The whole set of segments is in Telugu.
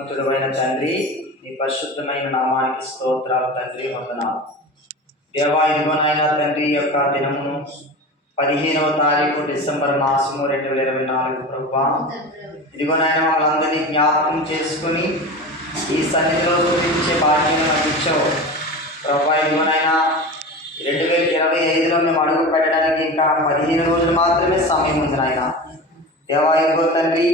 సర్వశక్తిమంతుడు తండ్రి నీ పరిశుద్ధమైన నామానికి స్తోత్రాలు తండ్రి వందనాలు. దేవా ఇదిగో తండ్రి యొక్క దినమును పదిహేనవ తారీఖు డిసెంబర్ మాసము రెండు వేల ఇరవై నాలుగు ప్రభా ఇదిగో నాయన మమ్మల్ని జ్ఞాపకం చేసుకుని ఈ సన్నిధిలో చూపించే భాగ్యం అందించావు ప్రభా ఇదిగో రెండు వేల ఇరవై ఐదులో మేము అడుగు పెట్టడానికి ఇంకా పదిహేను రోజులు మాత్రమే సమయం ఉంది నాయన. దేవా ఇదిగో తండ్రి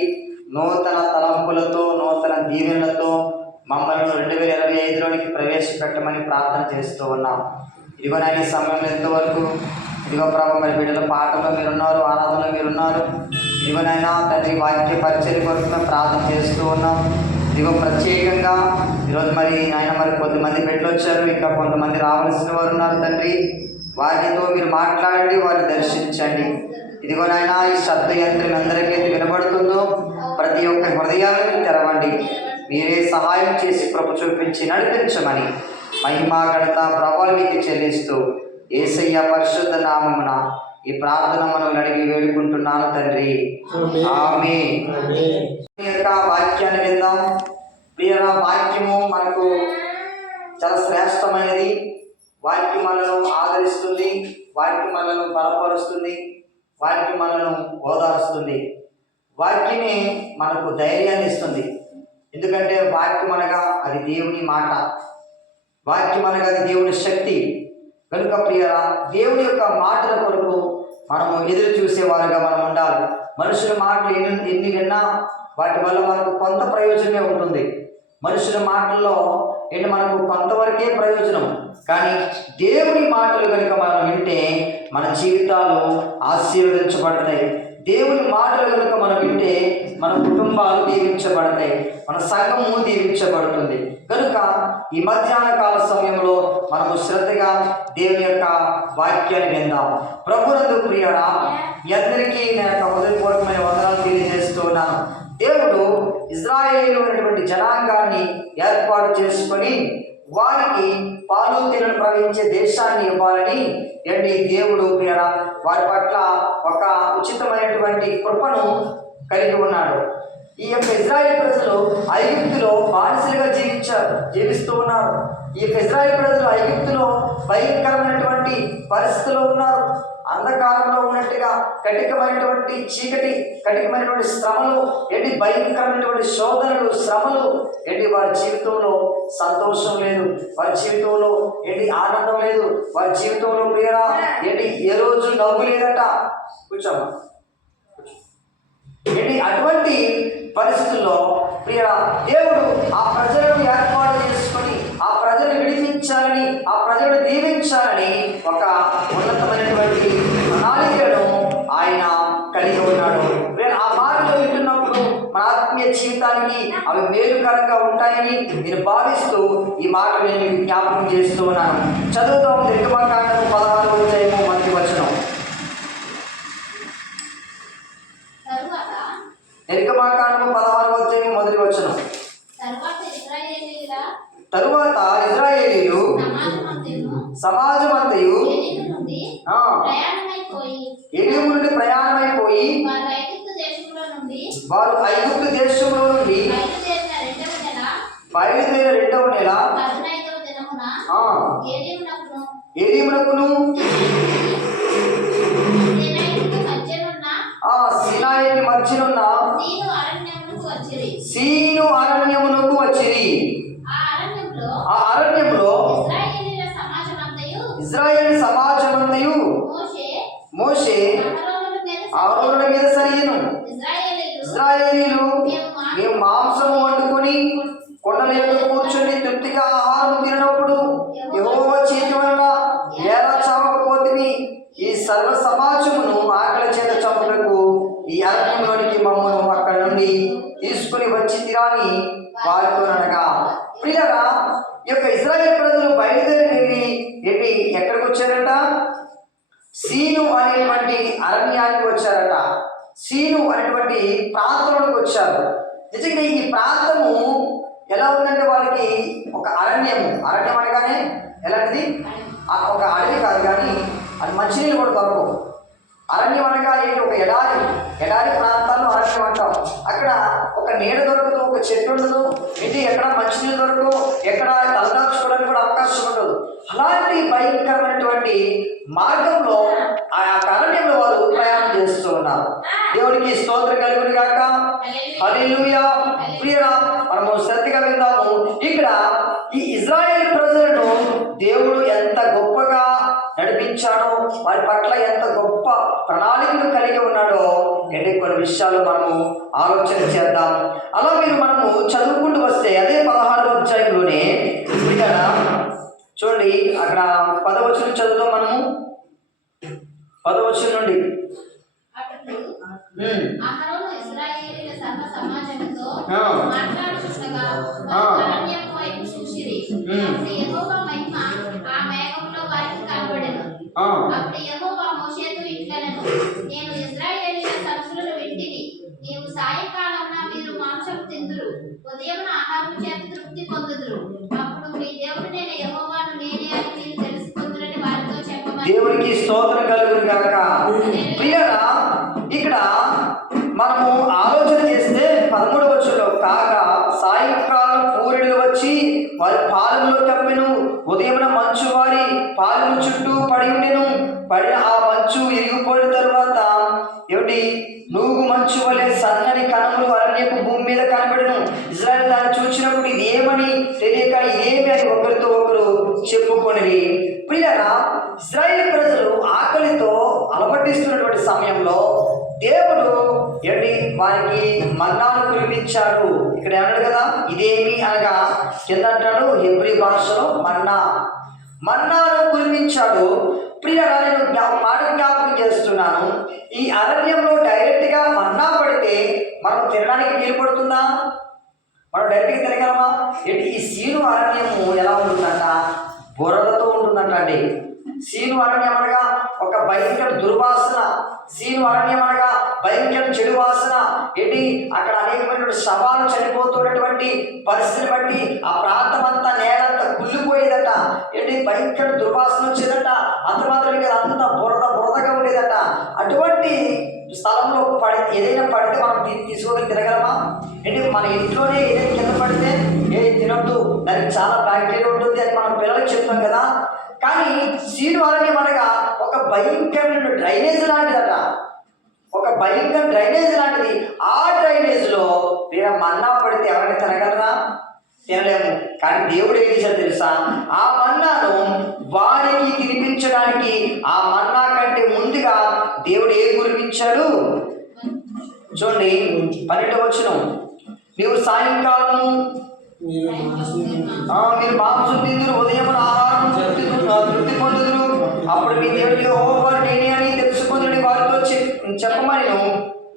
నూతన తలంపులతో నూతన దీవెనలతో మమ్మల్ని రెండు వేల ఇరవై ఐదులోనికి ప్రవేశపెట్టమని ప్రార్థన చేస్తూ ఉన్నాం. ఇదిగో నాకు ఈ సమయంలో ఎంతవరకు? ఇదిగో ప్రభు మరి బిడ్డల పాటలో మీరున్నారు ఆరాధనలో మీరున్నారు. ఇదిగో నాయన తండ్రి వాక్య పరిచయం కొరకు మేము ప్రార్థన చేస్తూ ఉన్నాం. ఇదిగో ప్రత్యేకంగా ఈరోజు మరి ఆయన మరి కొంతమంది బిడ్డలు వచ్చారు. ఇంకా కొంతమంది రావాల్సిన వారు ఉన్నారు తండ్రి. వారితో మీరు మాట్లాడండి వారిని దర్శించండి. ఇదిగో నాయన ఈ శబ్ద యంత్రం ఎందరికైతే వినబడుతుందో ప్రతి ఒక్క హృదయాలను తెరవండి. మీరే సహాయం చేసి కృప చూపించి నడిపించమని మహిమా గణత ప్రభావం మీకు చెల్లిస్తూ ఏసయ్య పరిశుద్ధ నామమున ఈ ప్రార్థన మనం అడిగి వేడుకుంటున్నాను తండ్రి. ఆమె యొక్క వాక్యాన్ని విందాం. ప్రియరా వాక్యము మనకు చాలా శ్రేష్టమైనది. వాక్యం మనను ఆదరిస్తుంది వాక్యం మనను బలపరుస్తుంది వాక్యం మనను ఓదారుస్తుంది. వాక్యమే మనకు ధైర్యాన్ని ఇస్తుంది. ఎందుకంటే వాక్యం అనగా అది దేవుని మాట. వాక్యం అనగా అది దేవుని శక్తి. కనుక ప్రియరా దేవుని యొక్క మాటల కొరకు మనము ఎదురు చూసేవారుగా మనం ఉండాలి. మనుషుల మాటలు ఎన్ని ఎన్ని విన్నా వాటి వల్ల మనకు కొంత ప్రయోజనమే ఉంటుంది. మనుషుల మాటల్లో ఏంటి మనకు కొంతవరకే ప్రయోజనం? కానీ దేవుని మాటలు కనుక మనం వింటే మన జీవితాలు ఆశీర్వదించబడతాయి. దేవుని మాటలు కనుక మనం వింటే మన కుటుంబాలు దీవించబడతాయి. మన సంఘము దీవించబడుతుంది. కనుక ఈ మధ్యాహ్న కాల సమయంలో మనము శ్రద్ధగా దేవుని యొక్క వాక్యాన్ని విందాం ప్రభునందు ప్రియరా మీ అందరికీ నేను హృదయపూర్వకమైన వందనాలు తెలియజేస్తున్నాను దేవుడు ఇజ్రాయేల్ అనేటువంటి జనాంగాన్ని ఏర్పాటు చేసుకొని వారికి పాలు తీరను ప్రవహించే దేశాన్ని ఇవ్వాలని ఏంటి దేవుడు ప్రియర వారి పట్ల ఒక ఉచితమైనటువంటి కృపను కలిగి ఉన్నాడు. ఈ యొక్క ఇజ్రాయేల్ ప్రజలు ఐగుప్తులో బానిసలుగా జీవించారు జీవిస్తూ ఉన్నారు. ఈ యొక్క ఇజ్రాయేల్ ప్రజలు ఐగుప్తులో భయంకరమైనటువంటి పరిస్థితిలో ఉన్నారు. అంధకారంలో ఉన్నట్టుగా కఠికమైనటువంటి చీకటి కఠికమైనటువంటి శ్రమలు ఏంటి భయంకరమైనటువంటి శోధనలు శ్రమలు ఏంటి వారి జీవితంలో సంతోషం లేదు వారి జీవితంలో ఏంటి ఆనందం లేదు వారి జీవితంలో ప్రియరా ఏంటి ఏ రోజు నవ్వు లేదట. కూర్చోమా ఏంటి అటువంటి పరిస్థితుల్లో ప్రియ దేవుడు ఆ ప్రజలను ఏర్పాటు చేసుకొని ఆ ప్రజలు విడిచి విడిపించాలని ఆ ప్రజలను దీవించాలని ఒక ఉన్నతమైనటువంటి ప్రణాళికను ఆయన కలిగి ఉన్నాడు. ఆ మాటలు వింటున్నప్పుడు మన ఆత్మీయ జీవితానికి అవి మేలుకరంగా ఉంటాయని నేను భావిస్తూ ఈ మాటలు నేను జ్ఞాపకం చేస్తూ ఉన్నాను. చదువుతాం నిర్గమకాండము పదహారు అధ్యాయము మంచి వచనం. నిర్గమాకాండము పదహారు అధ్యాయము మొదటి వచనం. తరువాత సమాజమంతయును సమాజమంతయు ఎనిమిది నుండి ప్రయాణమైపోయి వారు ఐగుప్తు దేశంలో నుండి బయలుదేరిన రెండవ నెల దినమున ఆ, సినాయిని మధ్యనున్న సీను అరణ్యమునకు వచ్చిరి. ఆ అరణ్యంలో ఇజ్రాయేల్ సమాజమంతయు మోషే మోషే అహరోనుల మీద ఆరోనుల మీద సరియను. ఇజ్రాయేలీలు మేము మాంసము వండుకొని కొండల యొక్క కూర్చొని తృప్తిగా ఆహారం తినప్పుడు యెహోవ చేతి వలన ఎలా చావకపోతే ఈ సర్వ సమాజమును ఆకలి చేత చంపుటకు ఈ అరణ్యంలోనికి మమ్మను అక్కడ నుండి తీసుకుని వచ్చి తిరాని వారితో అనగా ప్రియరా ఈ యొక్క ఇజ్రాయెల్ ప్రజలు బయలుదేరి వెళ్ళి ఏంటి ఎక్కడికి వచ్చారట సీను అనేటువంటి అరణ్యానికి వచ్చారట సీను అనేటువంటి ప్రాంతంలోకి వచ్చారు. నిజంగా ఈ ప్రాంతము ఎలా ఉందంటే వాళ్ళకి ఒక అరణ్యము. అరణ్యం అనగానే ఎలాంటిది? ఆ ఒక అడవి కాదు కానీ అది మంచినీళ్ళు కూడా దొరకవు. అరణ్యం అనగా ఏంటి? ఒక ఎడారి. ఎడారి ప్రాంతాల్లో అరణ్యం అంటాం. అక్కడ ఒక నీడ దొరకదు ఒక చెట్టు ఉండదు. ఇది ఎక్కడ మంచినీళ్ళు దొరకదు ఎక్కడ తలదాచుకోవడానికి కూడా అవకాశం ఉండదు. అలాంటి భయంకరమైనటువంటి మార్గంలో ఆ అరణ్యంలో వారు ప్రయాణం చేస్తూ ఉన్నారు. దేవుడికి స్తోత్రం కలుగును కాక హల్లెలూయా. ప్రియరా మనము శ్రద్ధగా విందాము ఇక్కడ ఈ ఇజ్రాయేల్ ప్రజలను దేవుడు ఎంత గొప్పగా నడిపించాడో వారి పట్ల ఎంత గొప్ప ప్రణాళికలు కలిగి ఉన్నాడో అంటే కొన్ని విషయాలు మనము ఆలోచన చేద్దాం. అలా మీరు మనము చదువుకుంటూ వస్తే అదే పదహారవ అధ్యాయంలోనే ఇక్కడ చూడండి అక్కడ పదవచనం చదువుతాం మనము. పదవచనం నుండి. సమాజంతో అప్పుడు యెహోవా మోషేతో ఇట్లనెను నేను వింటిని. నీవు సాయంకాలమున మీరు మాంసం తిందురు. ఉదయమున ఆహారం చేత తృప్తి పొందుదురు. అప్పుడు మీ దేవుడు నేను యెహోవాను నేనే అని మీరు తెలుసుకుందురని వారితో చెప్పమని దేవునికి స్తోత్రం కలుగును గాక. ప్రియరా ఇక్కడ మనము ఆలోచన చేస్తే పదమూడు వచ్చులో కాగా సాయంకాలం పూరెళ్ళు వచ్చి వారి పాలెంలో కప్పెను ఉదయమున మంచు వారి పాలు చుట్టూ పడి ఉండెను. పడిన ఆ మంచు ఇరిగిపోయిన తర్వాత ఏమిటి? నూగు మంచు వలె సన్నని కణములు అరణ్యపు భూమి మీద కనబడను. ఇజ్రాయల్ దాన్ని చూసినప్పుడు ఇది ఏమని తెలియక ఇదేమి అని ఒకరితో ఒకరు చెప్పుకొని ప్రియరా ఇజ్రాయేల్ ప్రజలు ఆకలితో అలపటిస్తున్నటువంటి సమయంలో దేవుడు ఏంటి వారికి మన్నాను కురిపించాడు. ఇక్కడ ఏమన్నాడు కదా? ఇదేమి అనగా కింద అంటాడు హెబ్రి భాషలో మన్నా. మన్నాను కురిపించాడు. ప్రియ నేను మాట జ్ఞాపకం చేస్తున్నాను. ఈ అరణ్యంలో డైరెక్ట్గా మన్నా పడితే మనం తినడానికి వీలు పడుతుందా? మనం డైరెక్ట్గా తినగలమా? ఏంటి ఈ సీను అరణ్యము ఎలా ఉంటుందంట? బురదతో ఉంటుందంట అండి. సీను అరణ్యం అనగా ఒక భయంకర దుర్వాసన. సీను అరణ్యం అనగా భయంకర చెడు వాసన. ఏంటి అక్కడ అనేకమైనటువంటి సవాలు చనిపోతున్నటువంటి పరిస్థితిని బట్టి ఆ ప్రాంతం అంతా కుళ్ళిపోయేదట ఏంటి? భయంకర దుర్వాసన వచ్చేదట. అంత మాత్రమే కదా బురద బురదగా ఉండేదట. అటువంటి స్థలంలో పడి ఏదైనా పడితే మనం తీ- తీసుకొని తినగలమా? ఏంటి? మన ఇంట్లోనే ఏదైనా కింద పడితే ఏ తినొద్దు. దానికి చాలా బ్యాక్టీరియా ఉంటుంది అని మనం పిల్లలకు చెప్తాం కదా. కానీ సీడు అరణ్యం అనగా ఒక భయంకరమైన డ్రైనేజ్ లాంటిదట. ఒక భయంకర డ్రైనేజ్ లాంటిది. ఆ డ్రైనేజ్లో వీర మన్నా పడితే ఎవరైనా తినగలరా? తినలేము కానీ దేవుడు ఏం చేశాడు తెలుసా? ఆ మన్నాను వారికి తినిపించడానికి ఆ మన్నా కంటే ముందుగా దేవుడు ఏం కురిపించాడు? చూడండి పన్నెండు వచ్చిన నీవు సాయంకాలము మీరు మాంసం తిందురు ఉదయం ఆహారం తృప్తి పొందుదురు. అప్పుడు మీ దేవుడికి ఓవర్ నేనే అని తెలుసుకుందుడి వారితో చెప్పమని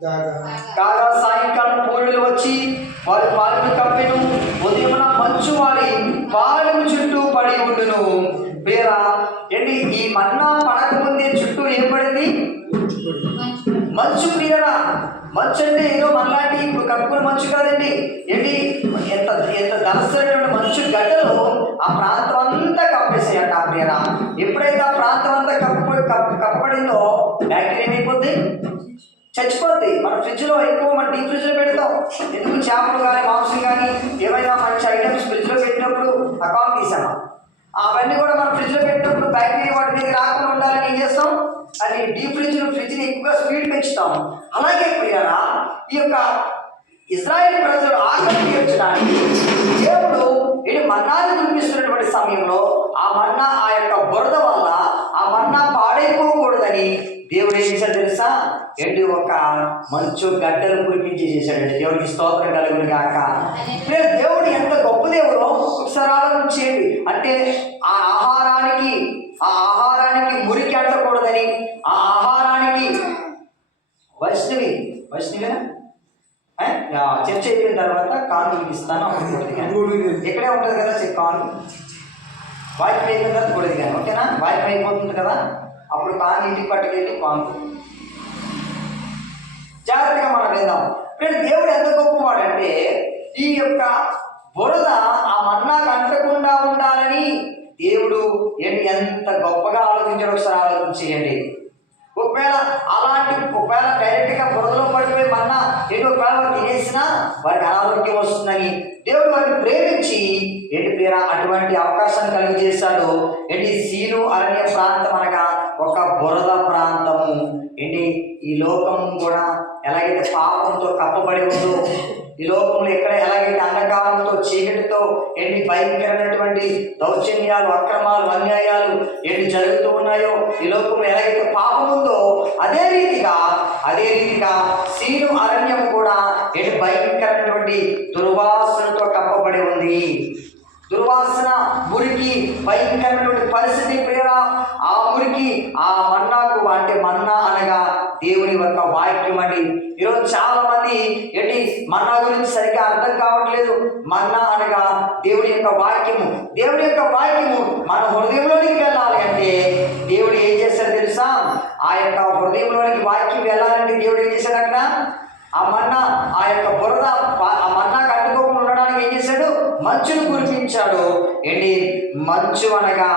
కాగా సాయంకాలం పూడలు వచ్చి వారి పాలను కప్పెను ఉదయమున మంచు వారి పాలెము చుట్టూ పడి ఉండును. పేరా ఏంటి ఈ మన్నా పడకముందే చుట్టూ ఏం పడింది మంచు ప్రియరా మంచు అంటే ఏదో మనలాంటి ఇప్పుడు కప్పుకున్న మంచు కాదండి. ఏంటి? ఎంత ఎంత దలసైనటువంటి మంచు గడ్డలు ఆ ప్రాంతం అంతా కప్పేసాయంట ఆ ప్రియరా ఎప్పుడైతే ఆ ప్రాంతం అంతా కప్పు కప్పు కప్పబడిందో బ్యాక్టీరియా ఏమైపోద్ది? చచ్చిపోద్ది మన ఫ్రిడ్జ్లో ఎక్కువ మన డీప్ ఫ్రిడ్జ్లో పెడతాం. ఎందుకు చేపలు కానీ మాంసం కానీ ఏమైనా మంచి ఐటమ్స్ ఫ్రిడ్జ్లో పెట్టినప్పుడు అకౌంట్ తీసామా? అవన్నీ కూడా మనం ఫ్రిడ్జ్లో పెట్టినప్పుడు బ్యాక్టీరియా వాటి మీద రాకుండా ఉండాలని ఏం చేస్తాం? అది డీప్ ఫ్రిడ్జ్ ఫ్రిడ్జ్ని ఎక్కువగా స్పీడ్ పెంచుతాం. అలాగే ప్రియారా ఈ యొక్క ఇజ్రాయెల్ ప్రజలు ఆకలి తీర్చడానికి దేవుడు ఇది మన్నాన్ని కురిపిస్తున్నటువంటి సమయంలో ఆ మన్నా ఆ యొక్క బురద వల్ల ఆ మన్నా పాడైపోకూడదని దేవుడు ఏం చేశాడు తెలుసా? ఏంటి ఒక మంచు గడ్డలు కురిపించి చేశాడండి. దేవుడికి స్తోత్రం కలుగును ప్రియ దేవుడు ఎంత గొప్ప దేవుడో ఒకసారి ఆలోచన చేయండి అంటే ఆ ఆహారానికి ఆ ఆహారానికి మురికి అంటకూడదని ఆ ఆహారానికి వైష్ణవి వైష్ణవేనా? ఆ, చర్చ అయిపోయిన తర్వాత కాను ఇస్తాను. ఇక్కడే ఉంటుంది కదా కాను వాయిపు అయిపోయిన తర్వాత దిగాను ఓకేనా? వాయిపు అయిపోతుంది కదా? అప్పుడు కాను ఇంటికి పట్టుకెళ్ళి కాను జాగ్రత్తగా మనం వెళ్దాం ఫ్రెండ్ దేవుడు ఎంత గొప్పవాడంటే ఈ యొక్క బురద ఆ మన్నాకు అంటకుండా ఉండాలని దేవుడు ఏంటి ఎంత గొప్పగా ఆలోచించాడు ఒకసారి ఆలోచించేయండి ఒకవేళ అలాంటి ఒకవేళ డైరెక్ట్గా బురదలో పడిపోయి మన్నా ఏంటి ఒకవేళ వారు తినేసినా వారికి అనారోగ్యం వస్తుందని దేవుడు వారిని ప్రేమించి ఏంటి పేర అటువంటి అవకాశాన్ని కలిగజేశాడు. ఏంటి? సీను అరణ్య ప్రాంతం అనగా ఒక బురద ప్రాంతము. ఏంటి? ఈ లోకం కూడా ఎలాగైతే పాపంతో కప్పబడి ఉందో ఈ లోకంలో ఎక్కడ ఎలాగైతే అంధకారంతో చీకటితో ఎన్ని భయంకరమైనటువంటి దౌర్జన్యాలు అక్రమాలు అన్యాయాలు ఎన్ని జరుగుతూ ఉన్నాయో ఈ లోకంలో ఎలాగైతే పాపం ఉందో అదే రీతిగా అదే రీతిగా సీను అరణ్యం కూడా ఎన్ని భయంకరమైనటువంటి దుర్వాసనతో కప్పబడి ఉంది. దుర్వాసన మురికి భయంకరమైనటువంటి పరిస్థితి ప్రేర ఆ మురికి ఆ మన్నాకు అంటే మన్నా అనగా దేవుని యొక్క వాక్యం అండి. ఈరోజు చాలా మంది ఏంటి మన్నా గురించి సరిగ్గా అర్థం కావట్లేదు. మన్నా అనగా దేవుని యొక్క వాక్యము. దేవుని యొక్క వాక్యము మన హృదయంలోనికి వెళ్ళాలి అంటే దేవుడు ఏం చేశాడు తెలుసా? ఆ యొక్క హృదయంలోనికి వాక్యం వెళ్ళాలంటే దేవుడు ఏం చేశాడు అక్కడ? ఆ మన్నా ఆ యొక్క బురద ఆ మన్నా కట్టుకోకుండా ఉండడానికి ఏం చేశాడు మంచును కురిపించాడు ఏంటి? మంచు అనగా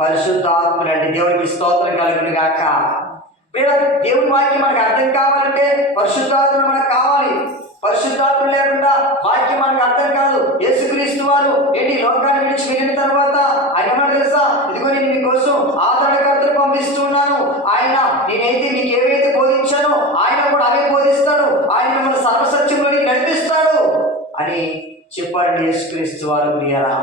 పరిశుద్ధాత్ముడు అంటే దేవునికి స్తోత్రం కలుగును గాక. దేవుని వాక్యం మనకు అర్థం కావాలంటే పరిశుద్ధాత్ముడు మనకు కావాలి. పరిశుద్ధాత్ముడు లేకుండా వాక్యం మనకు అర్థం కాదు. యేసుక్రీస్తు వారు ఏంటి? లోకాన్ని విడిచి వెళ్ళిన తర్వాత ఆయన ఏమన్నా తెలుసా ఇదిగో నేను మీకోసం ఆదరణకర్తలు పంపిస్తున్నాను ఆయన నేనైతే మీకు ఏవైతే బోధించానో ఆయన కూడా అవే బోధిస్తాడు ఆయన మిమ్మల్ని సర్వసత్యంలోనికి నడిపిస్తాడు అని చెప్పారండి యేసుక్రీస్తు వారు ప్రియరా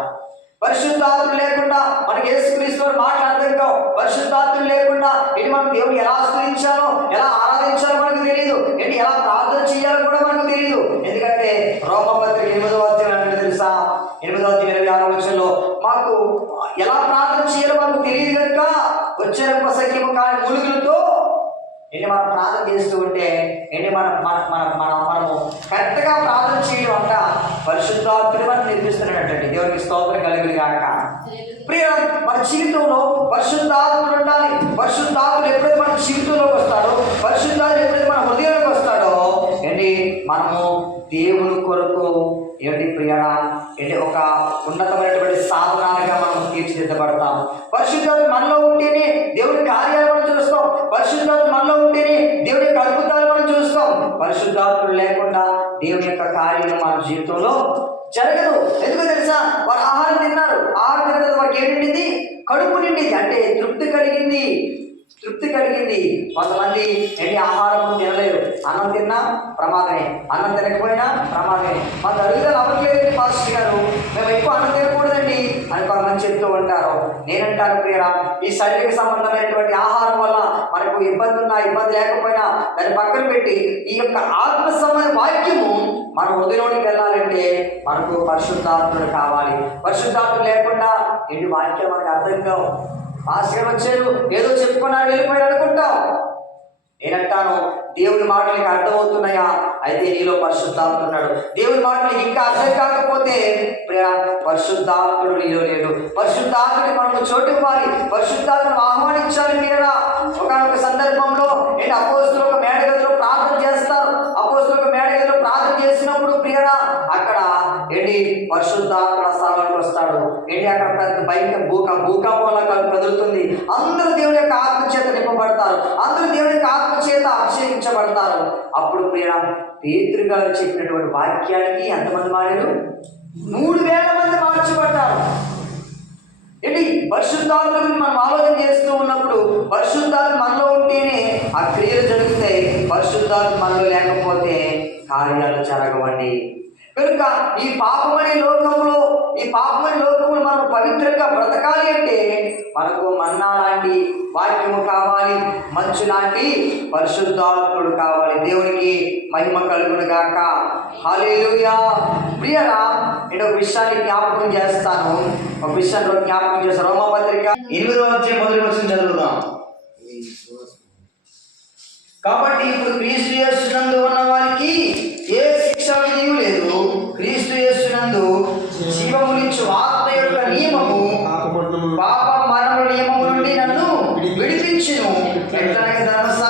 పరిశుద్ధాత్మ లేకుండా మనకి యేసుక్రీస్తు వారు మాటలు కావు పరిశుద్ధాత్మ లేకుండా ఇది మనం దేవుని ఎలా ఆశ్రయించాలో ఎలా ఆరాధించాలో మనకు తెలియదు ఏంటి ఎలా ప్రార్థన చేయాలో కూడా మనకు తెలియదు ఎందుకంటే రోమపత్రిక ఎనిమిదవ అధ్యాయం అంటే తెలుసా? ఎనిమిదవ అధ్యాయం ఇరవై ఆరో వచ్చంలో మాకు ఎలా ప్రార్థన చేయాలో మనకు తెలియదు కనుక వచ్చే ఉపసఖ్యము కాని మూలికలతో ఏంటి మనం ప్రార్థన చేస్తూ ఉంటే ఏంటి మనం మన మన మన మనము కరెక్ట్గా ప్రార్థన చేయడం అంట పరిశుద్ధాత్మని మనం దేవునికి స్తోత్రం కలిగి కాక ప్రియ మన జీవితంలో పరిశుద్ధాత్ముడు ఉండాలి. పరిశుద్ధాత్ముడు ఎప్పుడైతే మన జీవితంలోకి వస్తాడో పరిశుద్ధాత్ముడు ఎప్పుడైతే మన హృదయంలోకి వస్తాడో ఏంటి మనము దేవుని కొరకు ఏంటి ప్రియణ ఏంటి ఒక ఉన్నతమైనటువంటి సాధనాలుగా మనం తీర్చిదిద్దబడతాం. పరిశుద్ధాలు మనలో ఉంటేనే దేవుని కార్యాలు మనం చూస్తాం. పరిశుద్ధాలు మనలో ఉంటేనే దేవుని యొక్క అద్భుతాలు మనం చూస్తాం. పరిశుద్ధాత్ముడు లేకుండా దేవుని యొక్క కార్యం మన జీవితంలో జరగదు. ఎందుకు తెలుసా? వారు ఆహారం తిన్నారు. ఆహారం తిన్న తర్వాత వారికి ఏమిటింది కడుపు నిండింది. అంటే తృప్తి కలిగింది. తృప్తి కలిగింది. కొంతమంది ఏంటి ఆహారం తినలేరు. అన్నం తిన్నా ప్రమాదమే. అన్నం తినకపోయినా ప్రమాదమే. మా తరుగుదల అవ్వట్లేదండి పాస్టర్ గారు. మేము ఎక్కువ అన్నం తినకూడదండి అని కొంతమంది చెప్తూ ఉంటారు. నేనంటాను ప్రియరా ఈ శరీర సంబంధమైనటువంటి ఆహారం వల్ల మనకు ఇబ్బంది ఉన్నా ఇబ్బంది లేకపోయినా దాన్ని పక్కన పెట్టి ఈ యొక్క ఆత్మ సంబంధ వాక్యము మన ఉదయంలోకి వెళ్ళాలంటే మనకు పరిశుద్ధాత్ముడు కావాలి. పరిశుద్ధాత్ముడు లేకుండా ఏంటి వాక్యం మనకు అర్థం కావు. ఆశ్రయం వచ్చారు ఏదో చెప్పుకున్నారు వెళ్ళిపోయారు అనుకుంటాం. నేనంటాను దేవుని మాటలు నీకు అర్థమవుతున్నాయా? అయితే నీలో పరిశుద్ధాత్ముడు దేవుని మాటలు ఇంకా అర్థం కాకపోతే పరిశుద్ధాత్ముడు నీలో లేడు. పరిశుద్ధాత్ముడి మనకు చోటు ఇవ్వాలి. పరిశుద్ధాత్మను ఆహ్వానించాలి మీరా ఒకనొక సందర్భంలో నేను అపోస్తులు ఒక మేడ పరిశుద్ధాత్మ స్థానంలోకి వస్తాడు. ఏంటి అక్కడ బయట భూక? భూకంపంలా కదులుతుంది. అందరూ దేవుని యొక్క ఆత్మ చేత నింపబడతారు. అందరూ దేవుని యొక్క ఆత్మ చేత అభిషేకించబడతారు. అప్పుడు ప్రియ పేతురు గారు చెప్పినటువంటి వాక్యానికి ఎంతమంది మారారు? మూడు వేల మంది మార్చబడ్డారు. ఏంటి? పరిశుద్ధాత్మ గురించి మనం ఆలోచన చేస్తూ ఉన్నప్పుడు పరిశుద్ధాత్మ మనలో ఉంటేనే ఆ క్రియలు జరుగుతాయి పరిశుద్ధాత్మ మనలో లేకపోతే కార్యాలు జరగవండి. కనుక ఈ పాపమనే లోకంలో ఈ పాపమనే లోకంలో మనం పవిత్రంగా బ్రతకాలి అంటే మనకు మన్నా లాంటి వాక్యము కావాలి మంచు లాంటి పరిశుద్ధాత్ముడు కావాలి దేవునికి మహిమ కలుగును గాక. హాలేలుయా ప్రియరా నేను ఒక విషయాన్ని జ్ఞాపకం చేస్తాను. ఒక విషయాన్ని జ్ఞాపకం చేస్తాను. రోమపత్రిక ఎనిమిదో వచ్చే మొదటి వచ్చిన చదువుదాం. కాబట్టి ఇప్పుడు క్రీస్తు యేసునందు ఉన్న వారికి ఏ శిక్ష విధియు లేదు. క్రీస్తు యేసునందు జీవమునిచ్చు ఆత్మ యొక్క నియమము పాప మరణ నియమము నుండి నన్ను విడిపించును. ఎట్లనగా ధర్మశాస్త్రం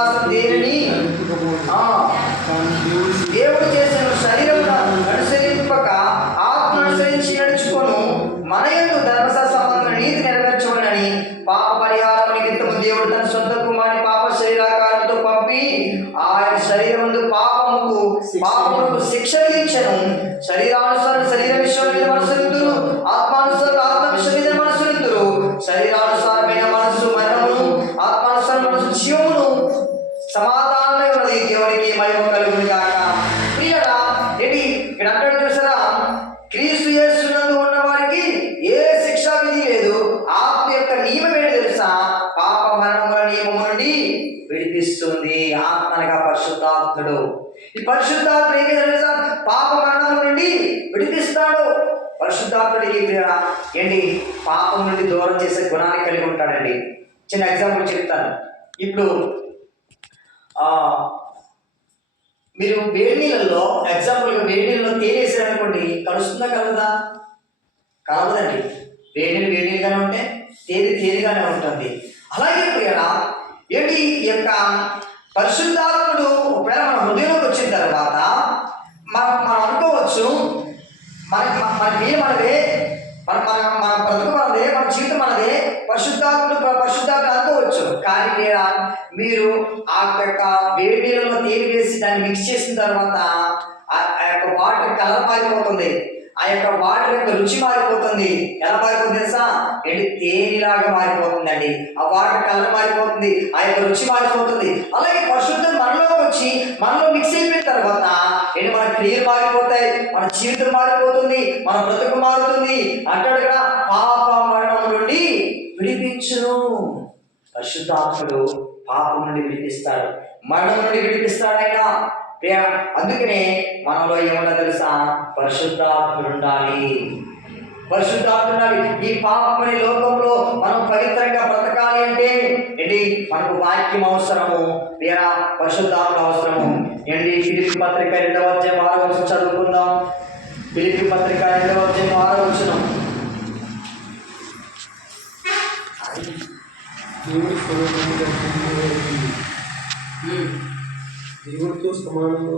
చిన్న చెప్తాను. ఇప్పుడు మీరు వేడి నీళ్ళల్లో ఎగ్జాంపుల్గా వేడి నీళ్ళలో తేనేసారనుకోండి కలుస్తుందా కలదా కలవదండి. వేడి నీళ్ళు వేడి నీళ్ళుగానే ఉంటే తేనె తేలిగానే ఉంటుంది. అలాగే ప్రియరా ఏంటి ఈ యొక్క పరిశుద్ధాత్ముడు ఒకవేళ మన హృదయంలోకి వచ్చిన తర్వాత మనం మనం అనుకోవచ్చు మన మన- మనదే మన మన మన బ్రతుకు మనదే మన జీవితం మనదే పరిశుద్ధాత్ముడు ప- కానీ లేదా మీరు ఆ యొక్క వేడి నీళ్ళలో తేలి వేసి దాన్ని మిక్స్ చేసిన తర్వాత ఆ ఆ యొక్క వాటర్ కలర్ మారిపోతుంది. ఆ యొక్క వాటర్ యొక్క రుచి మారిపోతుంది. ఎలా మారిపోతుంది తెలుసా? ఏంటి తేనెలాగా మారిపోతుందండి. ఆ వాటర్ కలర్ మారిపోతుంది. ఆ యొక్క రుచి మారిపోతుంది. అలాగే పరిశుద్ధం మనలోకి వచ్చి మనలో మిక్స్ అయిపోయిన తర్వాత ఏంటి? మన క్రియలు మారిపోతాయి. మన జీవితం మారిపోతుంది. మన బ్రతుకు మారుతుంది. అంటాడు కదా పాప మరణం నుండి విడిపించును. పరిశుద్ధాత్ముడు పాపం నుండి విడిపిస్తాడు మరణం నుండి విడిపిస్తాడైనా. ప్రియ అందుకనే మనలో ఏమన్నా తెలుసా? పరిశుద్ధాత్ముడు ఉండాలి పరిశుద్ధాత్ముడు ఉండాలి ఈ పాపమని లోకంలో మనం పవిత్రంగా బ్రతకాలి అంటే ఏంటి? మనకు వాక్యం అవసరము. ప్రియ పరిశుద్ధాత్ముడు అవసరము. ఏంటి? ఫిలిపి పత్రిక రెండవ అధ్యాయం ఆరో చదువుకుందాం. ఫిలిపి పత్రిక రెండవ అధ్యాయం ఆరో దేవుడి స్వరూపంగా దేవుడితో సమానంగా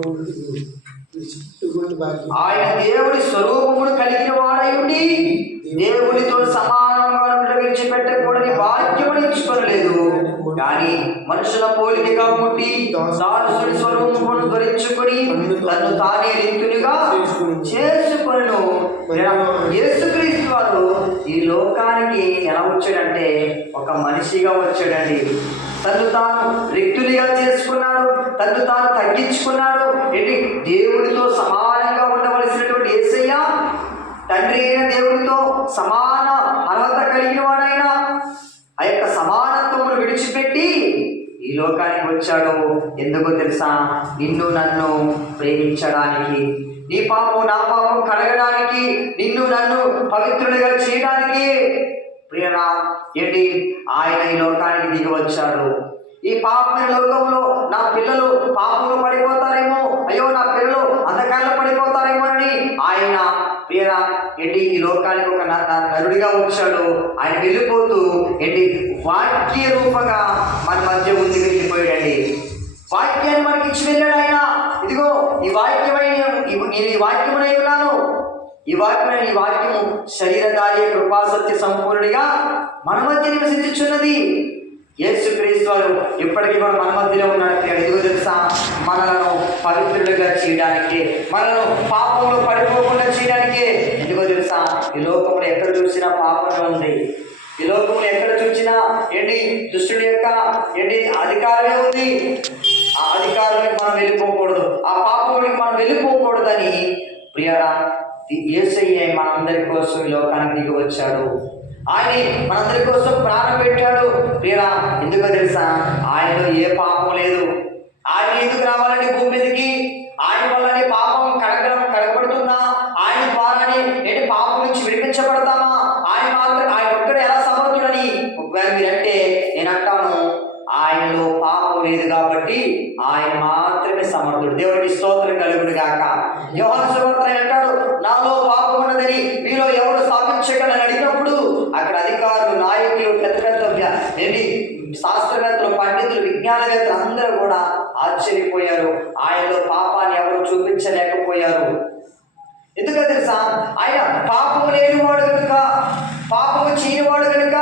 భాగ్యం ఆయన దేవుడి స్వరూపమును కలిగిన వాడై ఉండి దేవునితో సమానంగా విడిచిపెట్టకూడని ఇచ్చుకోలేదు కానీ మనుషుల పోలికగా ఉండి దాసుడి స్వరూపమును ధరించుకొని తను తానే రీతునిగా చేసుకొను యేసుక్రీస్తు వారు ఈ లోకానికి ఎలా వచ్చాడంటే ఒక మనిషిగా వచ్చాడండి. తను తాను రిక్తునిగా చేసుకున్నాడు తను తాను తగ్గించుకున్నాడు. ఏంటి? దేవుడితో సమానంగా ఉండవలసినటువంటి ఏసయ్య తండ్రి అయిన దేవుడితో సమాన అర్హత కలిగిన వాడైనా ఆ యొక్క సమానత్వమును విడిచిపెట్టి ఈ లోకానికి వచ్చాడు. ఎందుకో తెలుసా? నిన్ను నన్ను ప్రేమించడానికి నీ పాపం నా పాపం కడగడానికి నిన్ను నన్ను పవిత్రుడిగా చేయడానికి ప్రియరా ఏంటి? ఆయన ఈ లోకానికి దిగి వచ్చాడు. ఈ పాప లోకంలో నా పిల్లలు పాపంలో పడిపోతారేమో? అయ్యో నా పిల్లలు ఆయన ప్రియరా ఏంటి ఈ లోకానికి ఒక నరుడిగా వచ్చాడు ఆయన వెళ్ళిపోతూ ఏంటి వాక్య రూపంగా మన మధ్య ఉంది వెళ్ళిపోయాడండి. వాక్యాన్ని మనకి ఇచ్చి వెళ్ళాడు ఆయన. ఇదిగో ఈ వాక్యమైన నేను ఈ వాక్యమునై ఉన్నాను. ఈ వాక్యమైన ఈ వాక్యము శరీరధార్య కృపాసత్య సంపూర్ణిగా మన మధ్య నివసించున్నది యేసుక్రీస్తు వారు ఇప్పటికీ కూడా మన మధ్యలో ఉన్నాడు ఎందుకు తెలుసా? మనలను పవిత్రులుగా చేయడానికి మనలను పాపంలో పడిపోకుండా చేయడానికి. ఎందుకో తెలుసా? ఈ లోకంలో ఎక్కడ చూసినా పాపంలో ఉంది. ఈ లోకంలో ఎక్కడ చూసినా ఏంటి? దుష్టుడి యొక్క ఏంటి? అధికారమే ఉంది. ఆ అధికారానికి మనం వెళ్ళిపోకూడదు. ఆ పాపంలోకి మనం వెళ్ళిపోకూడదని. ప్రియరా ఏసయ్య మనందరి కోసం ఈ లోకానికి దిగి వచ్చాడు. ఆయన మనందరి కోసం ప్రాణం పెట్టాడు. ప్రియరా ఎందుకో తెలుసా? ఆయనలో ఏ పాపం లేదు. ఆయన ఎందుకు రావాలని భూమి మీదకి? ఆయన వల్లనే పాపం కడగడం కడగబడుతుందా? ఆయన ద్వారానే నేను పాపం నుంచి విడిపించబడతామా? ఆయన మాత్రం ఆయన ఒక్కడ ఎలా సమర్థుడని? ఒకవేళ మీరంటే నేను అంటాను ఆయనలో పాపం లేదు కాబట్టి ఆయన మాత్రమే సమర్థుడు. దేవుడి స్తోత్రం కలుగుడు గాక యోహన్ సువార్త అంటాడు నాలో పాపం ఉన్నదని మీలో ఎవరు స్థాపించగలని పండితులు అందరూ కూడా ఆశ్చర్యపోయారు. ఆయనలో పాపాన్ని ఎవరు చూపించలేకపోయారు. ఎందుకో తెలుసా? ఆయన పాపము లేనివాడు కనుక పాపము చేయనివాడు కనుక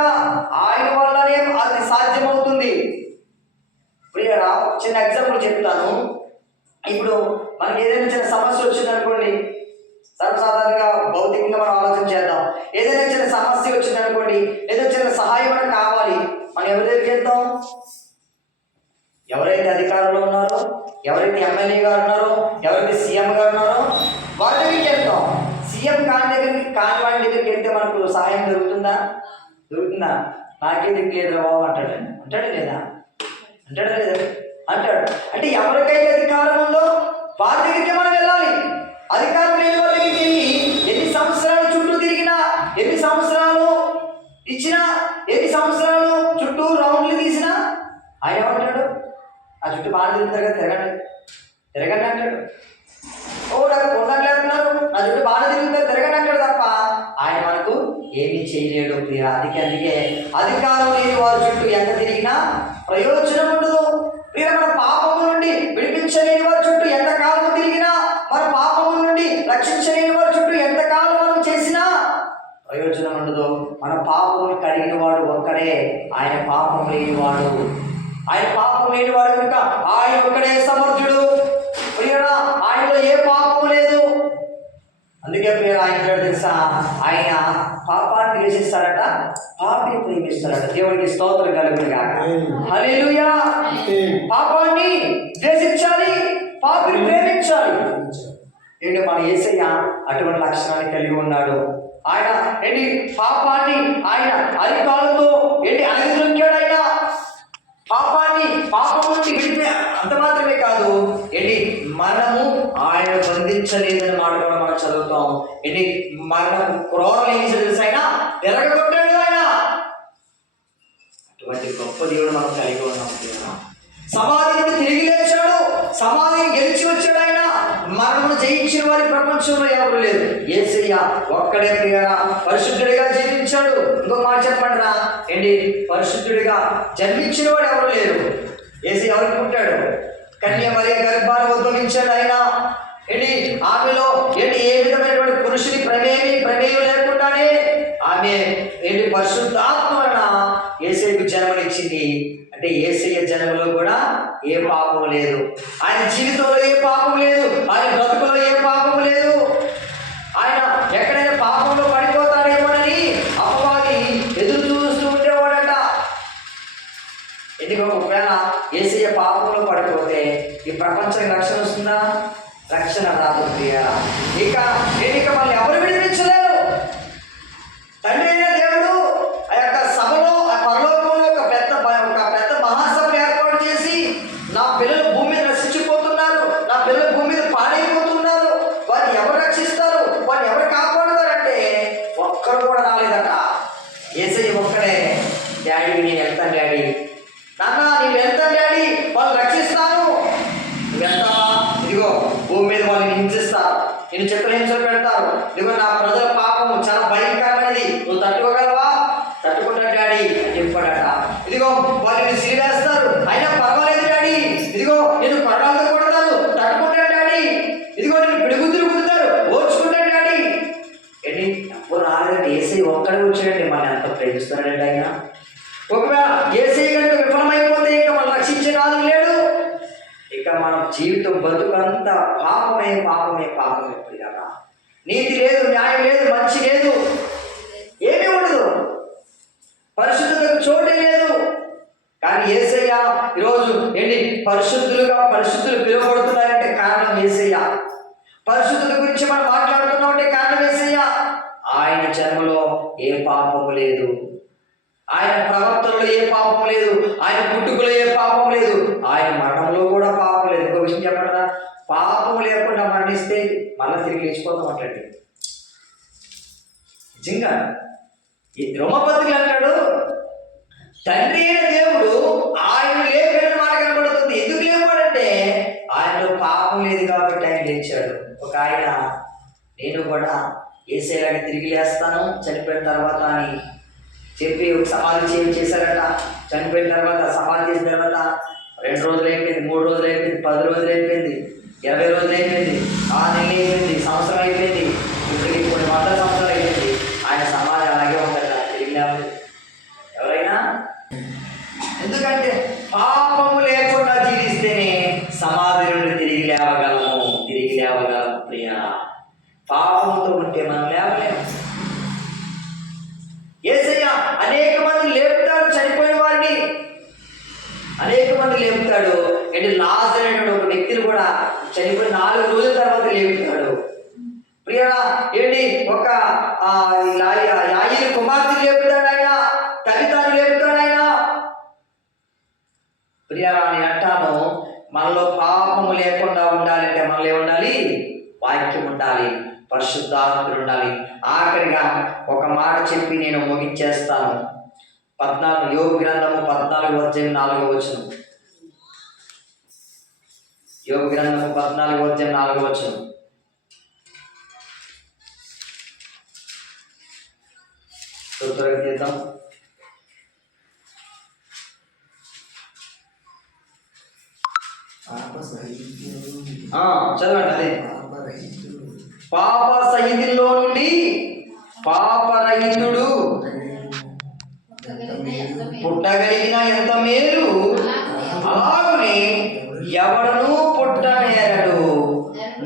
ఆయన వల్లనే అది సాధ్యమవుతుంది. ప్రియరా చిన్న ఎగ్జాంపుల్ చెప్తాను. ఇప్పుడు మనకి ఏదైనా చిన్న సమస్య వచ్చిందనుకోండి సర్వసాధారణంగా భౌతికంగా మనం ఆలోచన చేద్దాం. ఏదైనా చిన్న సమస్య వచ్చిందనుకోండి ఏదో చిన్న సహాయం మనకు కావాలి. మనం ఎవరి దగ్గరికి వెళ్తాం? ఎవరైతే అధికారంలో ఉన్నారో ఎవరైతే ఎమ్మెల్యే గారు ఉన్నారో ఎవరైతే సీఎం గారు ఉన్నారో వాళ్ళ దగ్గరికి వెళ్తాం సీఎం కాని దగ్గరికి కాని వాడి దగ్గరికి వెళ్తే మనకు సహాయం దొరుకుతుందా? దొరుకుతుందా? నాకే దిక్కు లేదు బాబు అంటాడు. అంటాడు లేదా? అంటాడు లేదా? అంటాడు. అంటే ఎవరికైతే అధికారం ఉందో వాళ్ళ దగ్గరికి మనం వెళ్ళాలి. అధికారం లేని వాళ్ళ దగ్గరికి వెళ్ళి ఎన్ని సంవత్సరాలు చుట్టూ తిరిగినా ఎన్ని సంవత్సరాలు ఇచ్చినా ఎన్ని సంవత్సరాలు చుట్టూ రౌండ్లు తీసినా ఆయన ఏమంటాడు చుట్టూ బాగా తిరుగుతారు కదా తిరగండి. తిరగండి అంటాడు. ఓ నాకు పొందట్లేస్తున్నారు నా చుట్టూ బాగా తిరుగుతారు తిరగండి అంటాడు తప్ప. ఆయన మనకు ఏమీ చేయలేడు ప్రియ. అందుకే అందుకే అధికారం లేని వారి చుట్టూ ఎంత తిరిగినా ప్రయోజనం ఉండదు. ప్రియ మన పాపం నుండి విడిపించలేని వారి చుట్టూ ఎంత కాలం తిరిగినా మన పాపం నుండి రక్షించలేని వారి చుట్టూ ఎంత కాలం మనం చేసినా ప్రయోజనం ఉండదు. మన పాపములు కడిగిన వాడు ఒక్కడే. ఆయన పాపం లేనివాడు. ఆయన పాపం లేనివాడు కనుక ఆయన ఒక్కడే సమర్థుడు. ఆయనలో ఏ పాపము లేదు. అందుకే ప్రియుడు ఆయన తెలుసా? ఆయన పాపాన్ని ద్వేషిస్తారట పాపిని ప్రేమిస్తారట దేవుడికి స్తోత్రం కలుగును కాక హల్లెలూయా. పాపాన్ని ద్వేషించాలి పాపిని ప్రేమించాలి. ఏంటి మన ఏసయ్య అటువంటి లక్షణాన్ని కలిగి ఉన్నాడు. ఆయన ఏంటి పాపాన్ని ఆయన అధికారులతో ఏంటి అణగిదొక్కాడు ఆయన పాపాన్ని పాపం నుండి విడిపే అంత మాత్రమే కాదు. ఏంటి? మనము ఆయన బంధించలేదని మాట కూడా మనం చదువుతాం. ఏంటి? మరణం క్రోరం ఏం తెలుసు ఆయన ఎరగొట్టాడు ఆయన. అటువంటి గొప్ప దేవుడు మనం కలిగి ఉన్నాం సమాధి నుండి తిరిగి లేచాడు. సమాధిని గెలిచి వచ్చాడు ఆయన. మరణము జయించిన వారి ప్రపంచంలో ఎవరు లేరు? ఏసయ్య ఒక్కడే ప్రియరా పరిశుద్ధుడిగా జీవించాడు. ఇంకో మాట చెప్పండి రా ఏంటి? పరిశుద్ధుడిగా జన్మించిన వాడు ఎవరు లేరు? ఏసీ ఎవరికి పుట్టాడు? కన్య మరి గర్భాన్ని ఉద్భవించాడు ఆయన. ఏంటి? ఆమెలో ఏంటి? ఏ విధమైనటువంటి పురుషుని ప్రమేయం ప్రమేయం లేకుండానే ఆమె ఏంటి? పరిశుద్ధాత్మ వలన ఏసైకు జన్మనిచ్చింది. అంటే ఏసయ్య జనంలో కూడా ఏ పాపం లేదు. ఆయన జీవితంలో ఏ పాపం లేదు. ఆయన బ్రతుకులో ఏ పాపం లేదు. ఆయన ఎక్కడైనా పాపంలో పడిపోతాడేమోనని అపవాది ఎదురు చూస్తూ ఉండేవాడట. ఎందుకు ఒకవేళ ఏసయ్య పాపంలో పడిపోతే ఈ ప్రపంచానికి రక్షణ వస్తుందా? రక్షణ రాదు ఇక నేను కొరడాలతో కొడతాను తట్టుకుంటాను డాడీ. ఇదిగో నేను పిడిగుద్దులు కుదుతారు ఓర్చుకుంటాను డాడీ. ఏంటి? ఎప్పుడు రాలేదు ఏసీ ఒక్కడే వచ్చాడండి మన ఎంత ప్రేమిస్తున్నాడండి ఆయన. ఒకవేళ ఏసీ కనుక విఫలమైపోతే ఇంకా మనం రక్షించే రాదు లేడు. ఇక మన జీవితం బతుకంతా పాపమే పాపమే పాపమే ప్రియారా నీతి లేదు న్యాయం లేదు మంచి లేదు. ఏమీ ఉండదు. పరిశుద్ధతకు చోటే లేదు. కానీ ఏసయ్య ఈరోజు ఏంటి? పరిశుద్ధులుగా పరిశుద్ధులు పిలువబడుతున్నారంటే కారణం ఏసయ్య. పరిశుద్ధుల గురించి మనం మాట్లాడుతున్నామంటే కారణం ఏసయ్య. ఆయన జన్మలో ఏ పాపము లేదు. ఆయన ప్రవర్తనలో ఏ పాపం లేదు. ఆయన పుట్టుకలో ఏ పాపం లేదు. ఆయన మరణంలో కూడా పాపం లేదు. ఇంకో విషయం చెప్పండి పాపం లేకుండా మరణిస్తే మళ్ళీ తిరిగి లేచిపోతాం అట్లండి నిజంగా ఈ ద్రోమపతికి అంటాడు తండ్రి అయిన దేవుడు ఆయన లేపాడని మాట కనబడుతుంది? ఎందుకు లేపాడంటే ఆయనలో పాపం లేదు కాబట్టి ఆయన లేచాడు. ఒక ఆయన నేను కూడా ఏసేలాగా తిరిగి లేస్తాను చనిపోయిన తర్వాత అని చెప్పి ఒక సమాధి చేయం చేశారట. చనిపోయిన తర్వాత సమాధి చేసిన తర్వాత రెండు రోజులు అయిపోయింది మూడు రోజులు అయిపోయింది పది రోజులు అయిపోయింది ఇరవై రోజులు అయిపోయింది ఆరు నెలలు అయిపోయింది సంవత్సరం అయిపోయింది. అంటే లాస్ అనేటువంటి ఒక వ్యక్తిని కూడా చనిపోయిన నాలుగు రోజుల తర్వాత లేపుతాడు ప్రియరా ఏంటి? ఒక యాయిని కుమార్తె లేపుతాడు ఆయన తల్లితాన్ని లేపుతాడు ఆయన. ప్రియరా నేను అంటాను మనలో పాపము లేకుండా ఉండాలంటే మనలో ఉండాలి వాక్యం ఉండాలి పరిశుద్ధాత్ములు ఉండాలి. ఆఖరిగా ఒక మాట చెప్పి నేను ముగించేస్తాను. పద్నాలుగు యోగ గ్రంథము పద్నాలుగు వచ్చే నాలుగో వచ్చినాం యోగ గ్రంథము పద్నాలుగు అధ్యాయం నాలుగు వచ్చిన త్వరగా చదవండి అదే. పాప సహితుల్లో నుండి పాపరహితుడు పుట్టగలిగిన ఎంత మేలు అలాగనే ఎవడను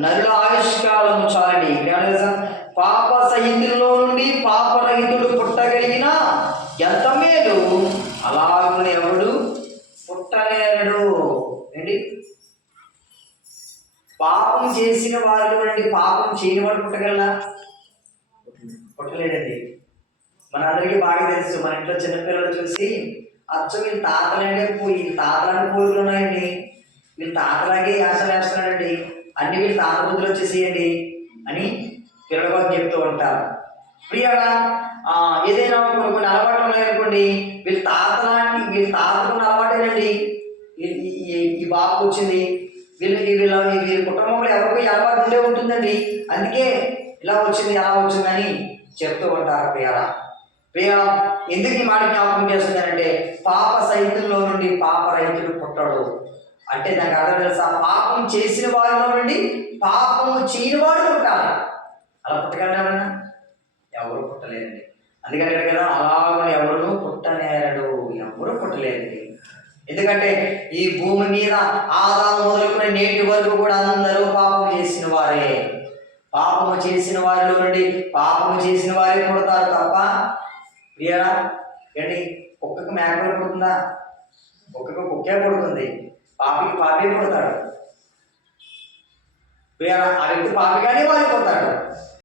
నరుల ఆయుష్కాలం చాలని తెలుసా? పాప సహితుల్లో నుండి పాపరహితుడు పుట్టగలిగిన ఎంత మేలు? అలాగనే ఎవడు పుట్టలేడు ఏంటి? పాపం చేసిన వారిలో నుండి పాపం చేయని వాడు పుట్టగలరా పుట్టలేడండి. మనందరికీ బాగా తెలుసు. మన ఇంట్లో చిన్నపిల్లలు చూసి అచ్చు వీళ్ళ తాతలాగే పోయి వీళ్ళ తాతలాంటి పోలికలు ఉన్నాయండి. వీళ్ళ తాతలాగే యాసలు వేస్తున్నాడండి. అన్ని వీళ్ళ తాత వచ్చేసేయండి అని పిల్లలకు చెప్తూ ఉంటారు. ప్రియరా ఏదైనా కొన్ని కొన్ని అలవాట్లు ఉన్నాయనుకోండి వీళ్ళ తాతలాంటి వీళ్ళ తాతకున్న అలవాటేనండి. ఈ- ఈ- బాబుకు వచ్చింది. వీళ్ళ వీళ్ళ వీళ్ళ కుటుంబంలో ఎవరికో అలవాటు ఉండే ఉంటుందండి. అందుకే ఇలా వచ్చింది అలా వచ్చిందని చెప్తూ ఉంటారు ప్రియరా. ప్రియ ఎందుకు ఈ మాట జ్ఞాపకం చేస్తున్నానంటే పాప సైతుల్లో నుండి పాప రైతులు పుట్టడు. అంటే దానికి అర్థం తెలుసా? పాపం చేసిన వారిలో నుండి పాపము చేయని వాడు పుట్టాలి. అలా పుట్టగలరా ఎవరు పుట్టలేదండి. అందుకంటే కదా అలాగని ఎవరు పుట్టనేరడు ఎవరు పుట్టలేదండి. ఎందుకంటే ఈ భూమి మీద ఆదాము మొదలుకునే నేటి వరకు కూడా అందరూ పాపం చేసిన వారే. పాపము చేసిన వారిలో నుండి పాపము చేసిన వారే పుడతారు తప్ప ప్రియరా ఏంటి? కుక్కకు మేకలు పుడుతుందా? కుక్కకు కుక్కే పుడుతుంది. పాపి పాపే పుడతాడు ప్రియరా ఆ వ్యక్తి పాపిగానే వాడిపోతాడు